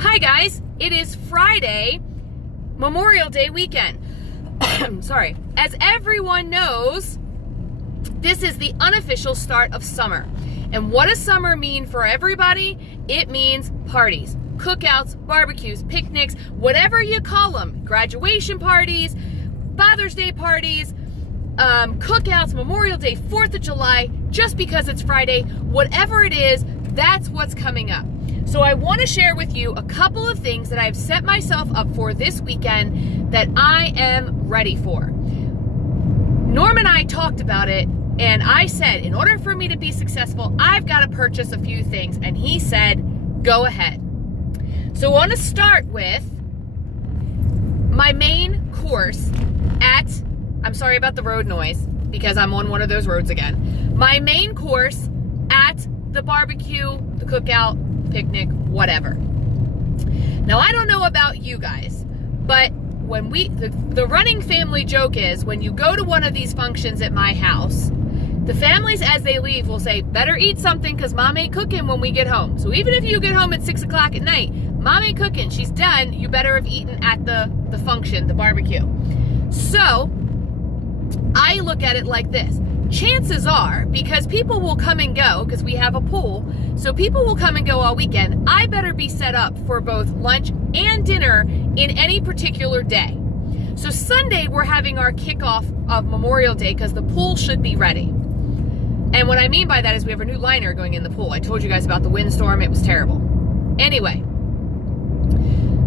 Hi guys, it is Friday, Memorial Day weekend. Sorry. As everyone knows, this is the unofficial start of summer. And what does summer mean for everybody? It means parties, cookouts, barbecues, picnics, whatever you call them. Graduation parties, Father's Day parties, cookouts, Memorial Day, 4th of July, just because it's Friday, whatever it is, that's what's coming up. So I want to share with you a couple of things that I've set myself up for this weekend that I am ready for. Norm and I talked about it, and I said, in order for me to be successful, I've got to purchase a few things. And he said, go ahead. So I want to start with my main course at, I'm sorry about the road noise because I'm on one of those roads again. My main course at the barbecue, the cookout, picnic, whatever. Now, I don't know about you guys, but when the running family joke is when you go to one of these functions at my house, the families as they leave will say, better eat something because mom ain't cooking when we get home. So even if you get home at 6 o'clock at night, mom ain't cooking, she's done, you better have eaten at the function, the barbecue. So I look at it like this. Chances are, because people will come and go, because we have a pool, so people will come and go all weekend, I better be set up for both lunch and dinner in any particular day. So Sunday, we're having our kickoff of Memorial Day because the pool should be ready. And what I mean by that is we have a new liner going in the pool. I told you guys about the windstorm. It was terrible. Anyway,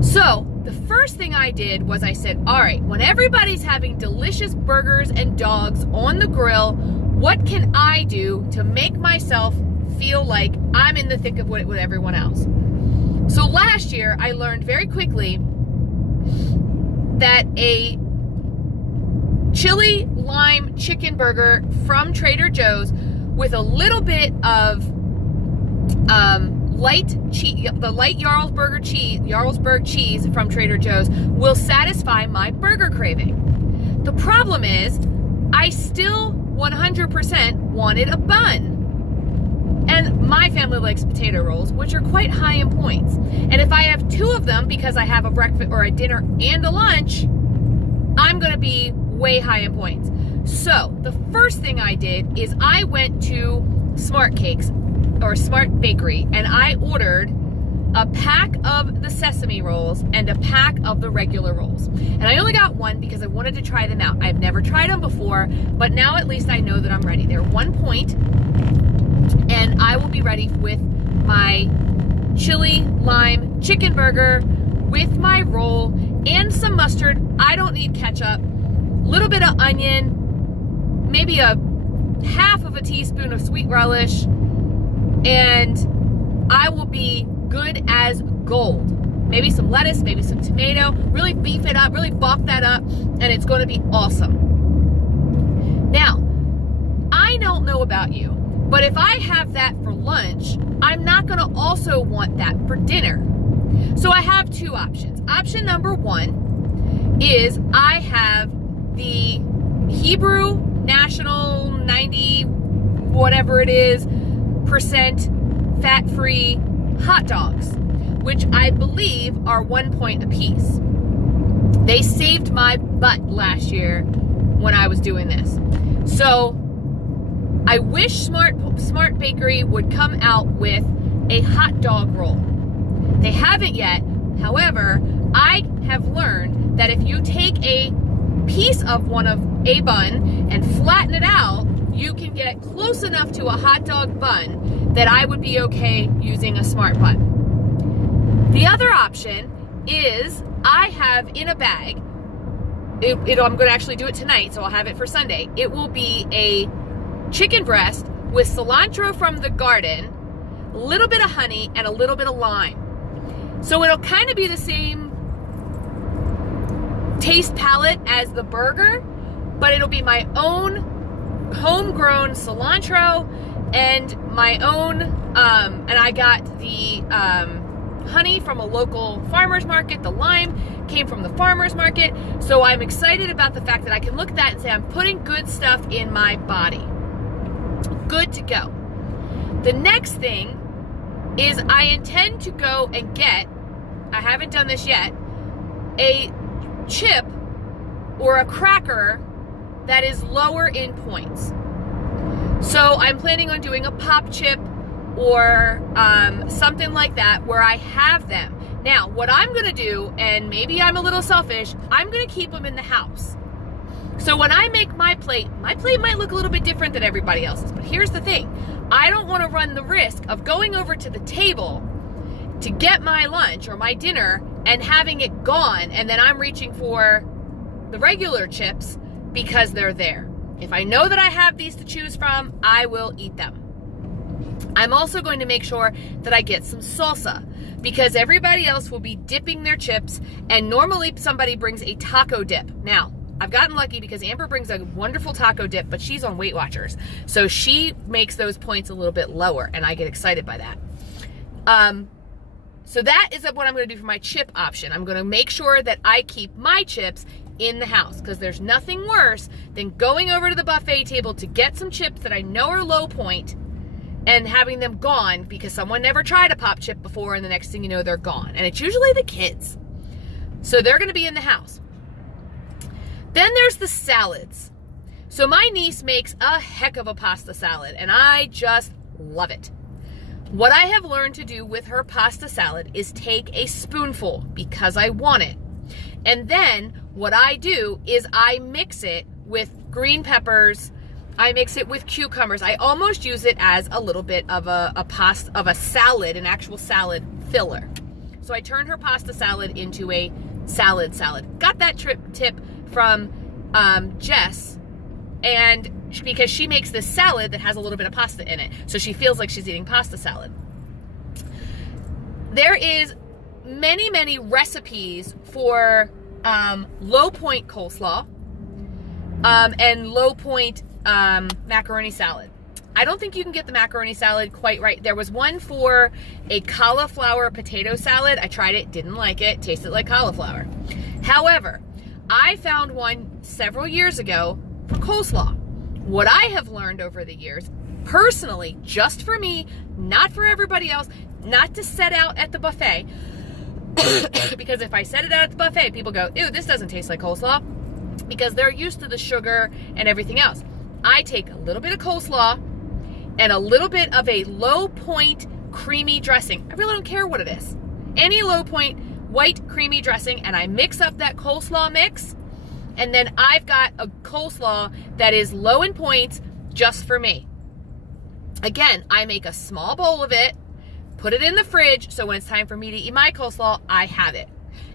so the first thing I did was I said, all right, when everybody's having delicious burgers and dogs on the grill, what can I do to make myself feel like I'm in the thick of it with everyone else? So last year, I learned very quickly that a chili lime chicken burger from Trader Joe's with a little bit of light cheese, the light Jarlsberg cheese from Trader Joe's will satisfy my burger craving. The problem is, I still 100% wanted a bun. And my family likes potato rolls, which are quite high in points. And if I have two of them because I have a breakfast or a dinner and a lunch, I'm going to be way high in points. So the first thing I did is I went to Smart Cakes or Smart Bakery and I ordered a pack of the sesame rolls and a pack of the regular rolls. And I only got one because I wanted to try them out. I've never tried them before, but now at least I know that I'm ready. They're 1 point, and I will be ready with my chili lime chicken burger with my roll and some mustard. I don't need ketchup. Little bit of onion, maybe a half of a teaspoon of sweet relish, and I will be good as gold. Maybe some lettuce, maybe some tomato, really beef it up, really bulk that up, and it's going to be awesome. Now, I don't know about you, but if I have that for lunch, I'm not going to also want that for dinner. So I have two options. Option number one is I have the Hebrew National 90 whatever it is percent fat-free hot dogs, which I believe are 1 point apiece. They saved my butt last year when I was doing this. So I wish Smart Bakery would come out with a hot dog roll. They haven't yet. However, I have learned that if you take a piece of one of a bun and flatten it out, you can get close enough to a hot dog bun that I would be okay using a Smart bun. The other option is I have in a bag, I'm going to actually do it tonight, so I'll have it for Sunday. It will be a chicken breast with cilantro from the garden, a little bit of honey, and a little bit of lime. So it'll kind of be the same taste palette as the burger, but it'll be my own homegrown cilantro and my own, and I got the honey from a local farmer's market. The lime came from the farmer's market. So I'm excited about the fact that I can look at that and say I'm putting good stuff in my body. Good to go. The next thing is I intend to go and get I haven't done this yet, a chip or a cracker that is lower in points. So I'm planning on doing a pop chip or something like that where I have them. Now, what I'm going to do, and maybe I'm a little selfish, I'm going to keep them in the house. So when I make my plate might look a little bit different than everybody else's. But here's the thing. I don't want to run the risk of going over to the table to get my lunch or my dinner and having it gone, and then I'm reaching for the regular chips because they're there. If I know that I have these to choose from, I will eat them. I'm also going to make sure that I get some salsa because everybody else will be dipping their chips, and normally somebody brings a taco dip. Now, I've gotten lucky because Amber brings a wonderful taco dip, but she's on Weight Watchers. So she makes those points a little bit lower, and I get excited by that. So that is what I'm going to do for my chip option. I'm going to make sure that I keep my chips in the house because there's nothing worse than going over to the buffet table to get some chips that I know are low point and having them gone because someone never tried a pop chip before, and the next thing you know, they're gone. And it's usually the kids. So they're going to be in the house. Then there's the salads. So my niece makes a heck of a pasta salad, and I just love it. What I have learned to do with her pasta salad is take a spoonful because I want it. And then what I do is I mix it with green peppers. I mix it with cucumbers. I almost use it as a little bit of a salad, an actual salad filler. So I turn her pasta salad into a salad. Got that tip from Jess, and because she makes this salad that has a little bit of pasta in it, so she feels like she's eating pasta salad. There is many recipes for low point coleslaw and low point macaroni salad. I don't think you can get the macaroni salad quite right. There was one for a cauliflower potato salad. I tried it, didn't like it, tasted like cauliflower. However, I found one several years ago for coleslaw. What I have learned over the years, personally, just for me, not for everybody else, not to set out at the buffet, because if I set it out at the buffet, people go, ew, this doesn't taste like coleslaw, because they're used to the sugar and everything else. I take a little bit of coleslaw and a little bit of a low point creamy dressing. I really don't care what it is. Any low point white creamy dressing, and I mix up that coleslaw mix, and then I've got a coleslaw that is low in points just for me. Again, I make a small bowl of it, put it in the fridge, so when it's time for me to eat my coleslaw, I have it.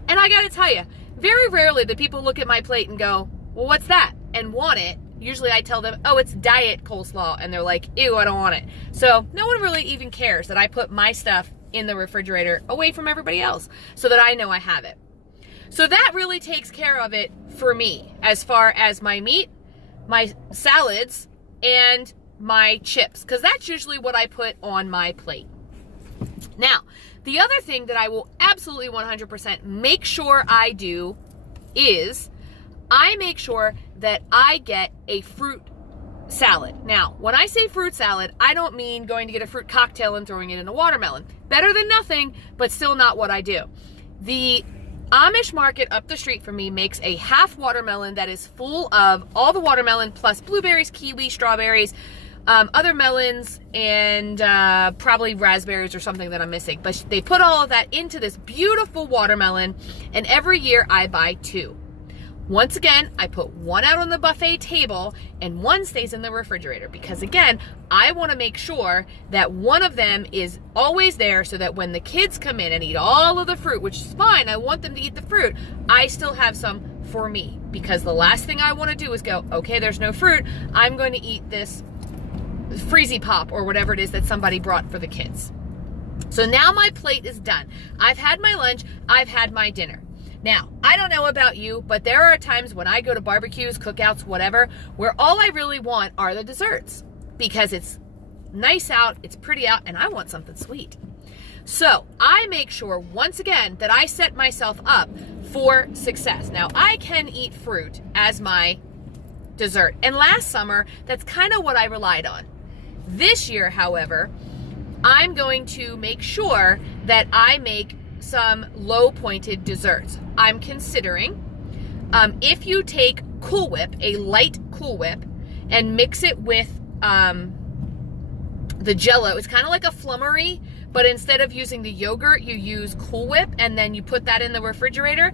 And I gotta tell you, very rarely do people look at my plate and go, well, what's that? And want it. Usually I tell them, oh, it's diet coleslaw, and they're like, ew, I don't want it. So no one really even cares that I put my stuff in the refrigerator away from everybody else so that I know I have it. So that really takes care of it for me as far as my meat, my salads, and my chips, because that's usually what I put on my plate. Now, the other thing that I will absolutely 100% make sure I do is I make sure that I get a fruit salad. Now, when I say fruit salad, I don't mean going to get a fruit cocktail and throwing it in a watermelon. Better than nothing, but still not what I do. The Amish market up the street from me makes a half watermelon that is full of all the watermelon plus blueberries, kiwi, strawberries, other melons, and probably raspberries or something that I'm missing. But they put all of that into this beautiful watermelon, and every year I buy 2. Once again, I put one out on the buffet table and one stays in the refrigerator because, again, I want to make sure that one of them is always there so that when the kids come in and eat all of the fruit, which is fine, I want them to eat the fruit, I still have some for me, because the last thing I want to do is go, okay, there's no fruit, I'm going to eat this Freezy Pop or whatever it is that somebody brought for the kids. So now my plate is done. I've had my lunch, I've had my dinner. Now, I don't know about you, but there are times when I go to barbecues, cookouts, whatever, where all I really want are the desserts because it's nice out, it's pretty out, and I want something sweet. So I make sure, once again, that I set myself up for success. Now, I can eat fruit as my dessert, and last summer, that's kind of what I relied on. This year, however, I'm going to make sure that I make some low pointed desserts. I'm considering if you take Cool Whip, a light Cool Whip, and mix it with the Jell-O. It's kind of like a flummery, but instead of using the yogurt, you use Cool Whip, and then you put that in the refrigerator.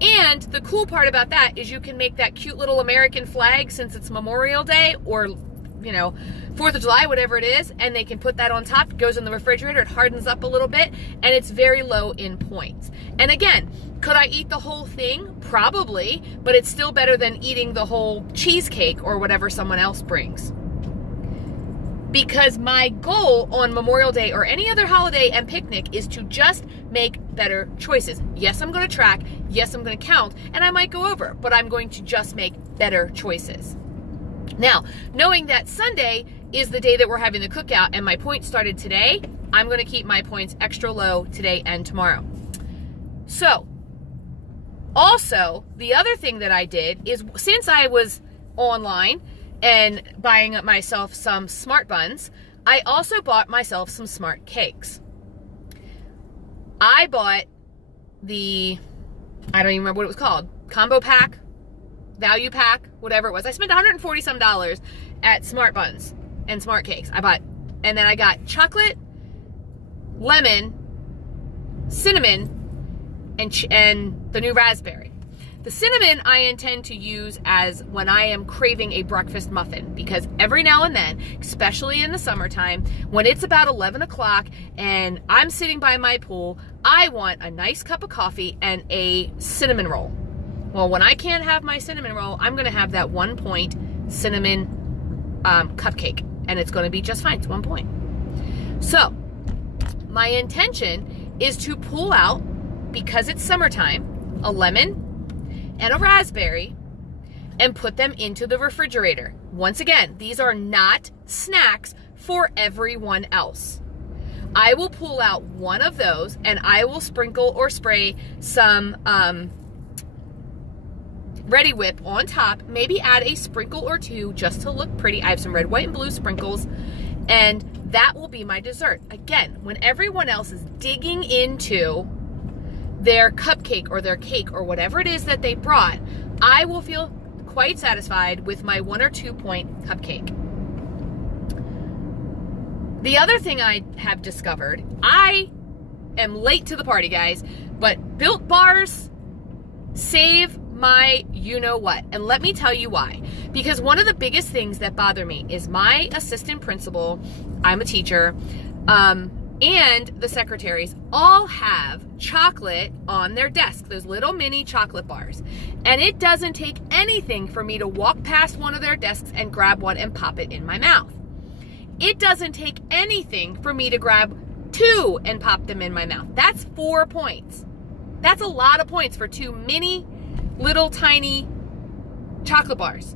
And the cool part about that is you can make that cute little American flag, since it's Memorial Day, or 4th of July, whatever it is, and they can put that on top. It goes in the refrigerator, it hardens up a little bit, and it's very low in points. And again, could I eat the whole thing? Probably, but it's still better than eating the whole cheesecake or whatever someone else brings. Because my goal on Memorial Day or any other holiday and picnic is to just make better choices. Yes, I'm going to track. Yes, I'm going to count, and I might go over, but I'm going to just make better choices. Now, knowing that Sunday is the day that we're having the cookout and my points started today, I'm going to keep my points extra low today and tomorrow. So, also, the other thing that I did is, since I was online and buying myself some Smart Buns, I also bought myself some Smart Cakes. I bought I don't even remember what it was called, combo pack, value pack, whatever it was. I spent $140 some at Smart Buns and Smart Cakes. And then I got chocolate, lemon, cinnamon, and the new raspberry. The cinnamon I intend to use as when I am craving a breakfast muffin, because every now and then, especially in the summertime, when it's about 11 o'clock and I'm sitting by my pool, I want a nice cup of coffee and a cinnamon roll. Well, when I can't have my cinnamon roll, I'm going to have that 1 point cinnamon cupcake, and it's going to be just fine. It's 1 point. So, my intention is to pull out, because it's summertime, a lemon and a raspberry, and put them into the refrigerator. Once again, these are not snacks for everyone else. I will pull out one of those, and I will sprinkle or spray some Ready Whip on top, maybe add a sprinkle or two just to look pretty. I have some red, white, and blue sprinkles, and that will be my dessert. Again, when everyone else is digging into their cupcake or their cake or whatever it is that they brought, I will feel quite satisfied with my 1 or 2 point cupcake. The other thing I have discovered, I am late to the party, guys, but Built Bars save my you-know-what. And let me tell you why. Because one of the biggest things that bother me is my assistant principal, I'm a teacher, and the secretaries all have chocolate on their desk, those little mini chocolate bars. And it doesn't take anything for me to walk past one of their desks and grab one and pop it in my mouth. It doesn't take anything for me to grab 2 and pop them in my mouth. That's 4 points. That's a lot of points for 2 mini, little tiny chocolate bars.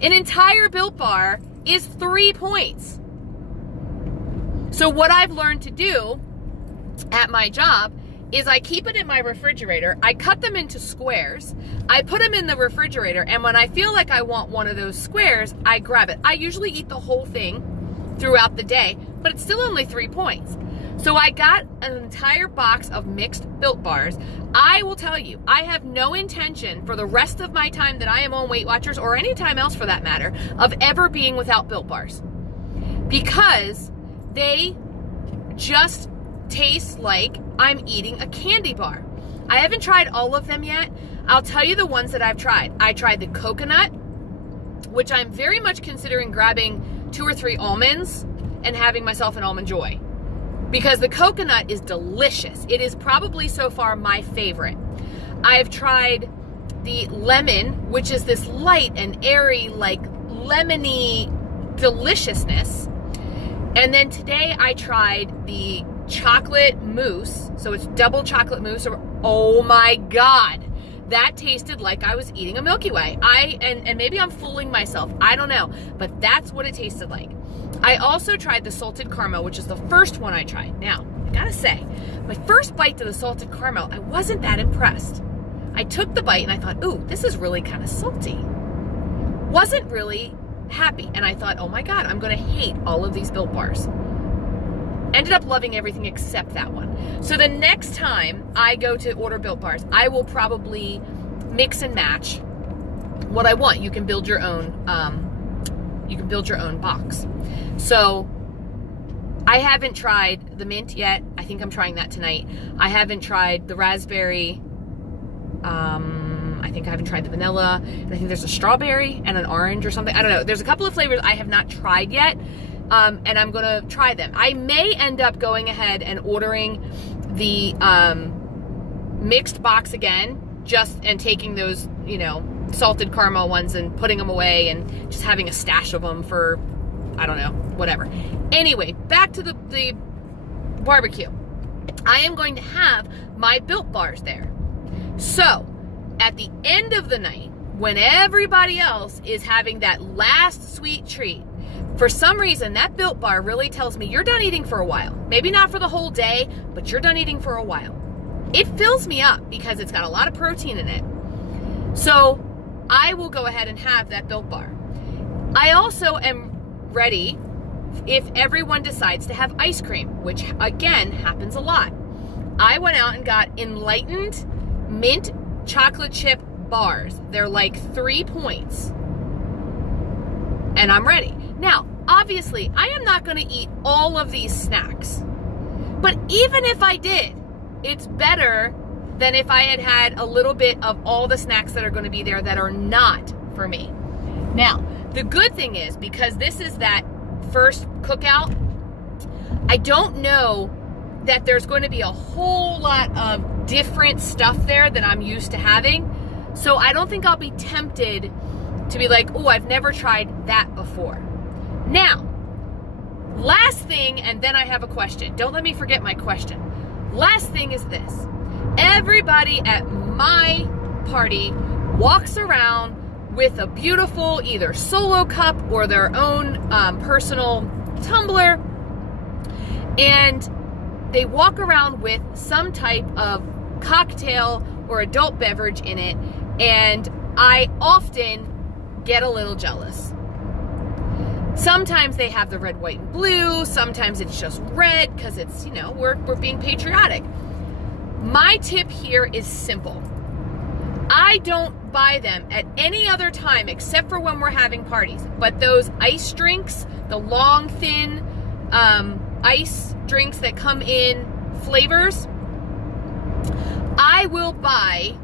An entire Built Bar is 3 points. So what I've learned to do at my job is I keep it in my refrigerator. I cut them into squares. I put them in the refrigerator, and when I feel like I want one of those squares, I grab it. I usually eat the whole thing throughout the day, but it's still only 3 points. So I got an entire box of mixed Built Bars. I will tell you, I have no intention for the rest of my time that I am on Weight Watchers, or any time else for that matter, of ever being without Built Bars. Because they just taste like I'm eating a candy bar. I haven't tried all of them yet. I'll tell you the ones that I've tried. I tried the coconut, which I'm very much considering grabbing 2 or 3 almonds and having myself an Almond Joy, because the coconut is delicious. It is probably so far my favorite. I've tried the lemon, which is this light and airy, like lemony deliciousness. And then today I tried the chocolate mousse. So it's double chocolate mousse. Oh my God. That tasted like I was eating a Milky Way. And maybe I'm fooling myself. I don't know. But that's what it tasted like. I also tried the salted caramel, which is the first one I tried. Now, I gotta say, my first bite to the salted caramel, I wasn't that impressed. I took the bite and I thought, ooh, this is really kind of salty. Wasn't really happy. And I thought, oh my God, I'm gonna hate all of these Built Bars. Ended up loving everything except that one. So the next time I go to order Built Bars, I will probably mix and match what I want. You can build your own. You can build your own box. So I haven't tried the mint yet. I think I'm trying that tonight. I haven't tried the raspberry. I think I haven't tried the vanilla. And I think there's a strawberry and an orange or something. I don't know. There's a couple of flavors I have not tried yet. And I'm going to try them. I may end up going ahead and ordering the mixed box again, and taking those, salted caramel ones and putting them away and just having a stash of them for, I don't know, whatever. Anyway, back to the barbecue. I am going to have my Built Bars there. So, at the end of the night, when everybody else is having that last sweet treat, for some reason, that Built Bar really tells me you're done eating for a while. Maybe not for the whole day, but you're done eating for a while. It fills me up because it's got a lot of protein in it. So I will go ahead and have that Built Bar. I also am ready if everyone decides to have ice cream, which again happens a lot. I went out and got Enlightened mint chocolate chip bars. They're like 3 points. And I'm ready. Now, obviously, I am not going to eat all of these snacks. But even if I did, it's better than if I had had a little bit of all the snacks that are going to be there that are not for me. Now, the good thing is, because this is that first cookout, I don't know that there's going to be a whole lot of different stuff there that I'm used to having. So I don't think I'll be tempted to be like, oh, I've never tried that before. Now, last thing, and then I have a question. Don't let me forget my question. Last thing is this. Everybody at my party walks around with a beautiful either solo cup or their own personal tumbler, and they walk around with some type of cocktail or adult beverage in it, and I often get a little jealous. Sometimes they have the red, white, and blue. Sometimes it's just red because it's, we're being patriotic. My tip here is simple. I don't buy them at any other time except for when we're having parties. But those ice drinks, the long, thin ice drinks that come in flavors, I will buy,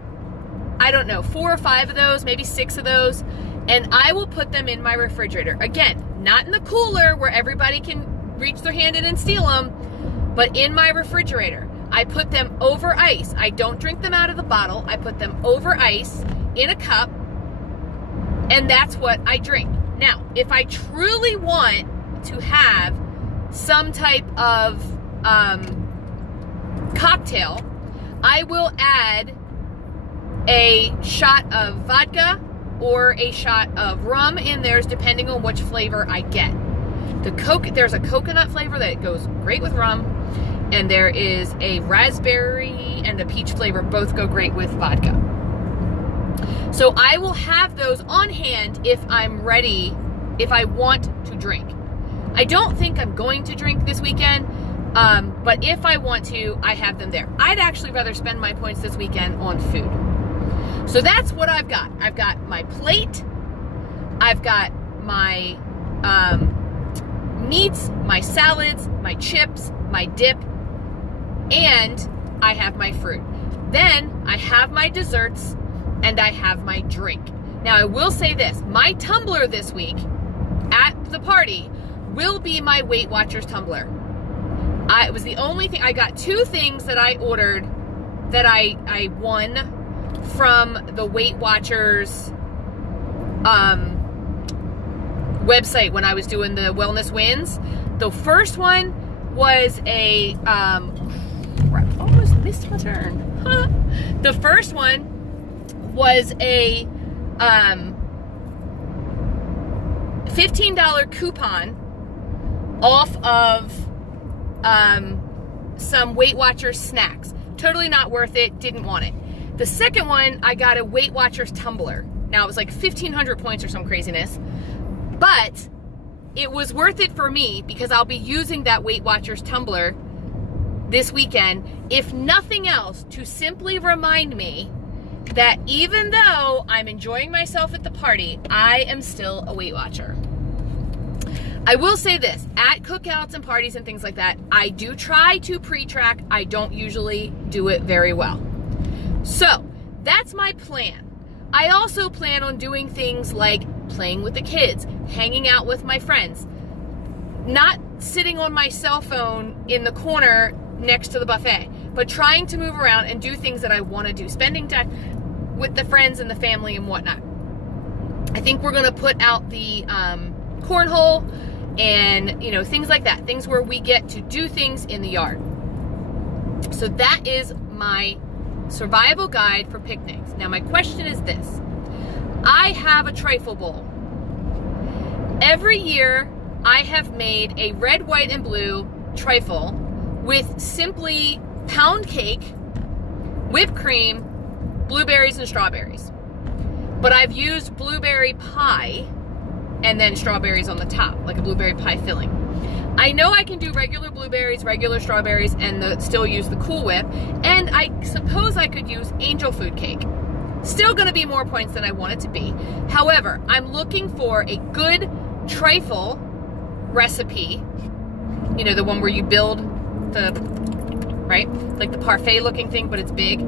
4 or 5 of those, maybe 6 of those, and I will put them in my refrigerator. Again, not in the cooler where everybody can reach their hand in and steal them, but in my refrigerator. I put them over ice. I don't drink them out of the bottle. I put them over ice in a cup, and that's what I drink. Now, if I truly want to have some type of cocktail, I will add a shot of vodka or a shot of rum in theirs, depending on which flavor I get. There's a coconut flavor that goes great with rum, and there is a raspberry and a peach flavor, both go great with vodka. So I will have those on hand if I'm ready, if I want to drink. I don't think I'm going to drink this weekend, but if I want to, I have them there. I'd actually rather spend my points this weekend on food. So that's what I've got. I've got my plate, I've got my meats, my salads, my chips, my dip, and I have my fruit. Then I have my desserts and I have my drink. Now I will say this, my tumbler this week at the party will be my Weight Watchers tumbler. It was the only thing. I got 2 things that I ordered that I won from the Weight Watchers website when I was doing the Wellness Wins. The first one was a almost missed my turn. The first one was a $15 coupon off of some Weight Watchers snacks. Totally not worth it. Didn't want it. The second one, I got a Weight Watchers tumbler. Now, it was like 1,500 points or some craziness. But it was worth it for me because I'll be using that Weight Watchers tumbler this weekend, if nothing else, to simply remind me that even though I'm enjoying myself at the party, I am still a Weight Watcher. I will say this, at cookouts and parties and things like that, I do try to pre-track. I don't usually do it very well. So that's my plan. I also plan on doing things like playing with the kids, hanging out with my friends, not sitting on my cell phone in the corner next to the buffet, but trying to move around and do things that I want to do, spending time with the friends and the family and whatnot. I think we're going to put out the cornhole and, you know, things like that, things where we get to do things in the yard. So that is my survival guide for picnics. Now my question is this. I have a trifle bowl. Every year I have made a red, white, and blue trifle with simply pound cake, whipped cream, blueberries, and strawberries. But I've used blueberry pie and then strawberries on the top, like a blueberry pie filling. I know I can do regular blueberries, regular strawberries, and still use the Cool Whip, and I suppose I could use angel food cake. Still gonna be more points than I want it to be. However, I'm looking for a good trifle recipe, you know, the one where you build the, right? Like the parfait looking thing, but it's big.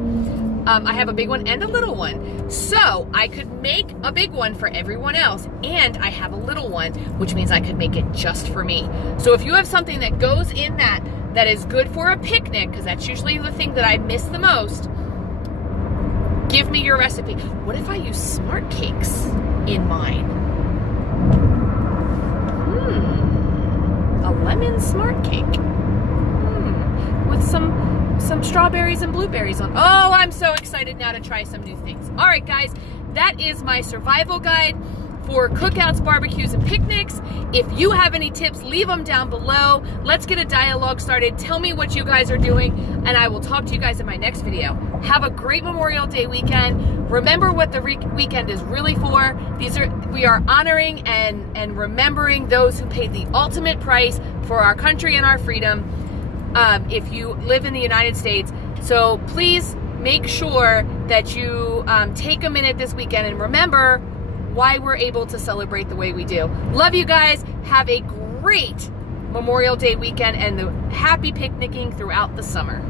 I have a big one and a little one. So I could make a big one for everyone else, and I have a little one, which means I could make it just for me. So if you have something that goes in that is good for a picnic, because that's usually the thing that I miss the most, give me your recipe. What if I use smart cakes in mine? A lemon smart cake. With some strawberries and blueberries on. Oh, I'm so excited now to try some new things. All right, guys, that is my survival guide for cookouts, barbecues, and picnics. If you have any tips, leave them down below. Let's get a dialogue started. Tell me what you guys are doing, and I will talk to you guys in my next video. Have a great Memorial Day weekend. Remember what the weekend is really for. We are honoring and remembering those who paid the ultimate price for our country and our freedom. If you live in the United States. So please make sure that you take a minute this weekend and remember why we're able to celebrate the way we do. Love you guys. Have a great Memorial Day weekend and happy picnicking throughout the summer.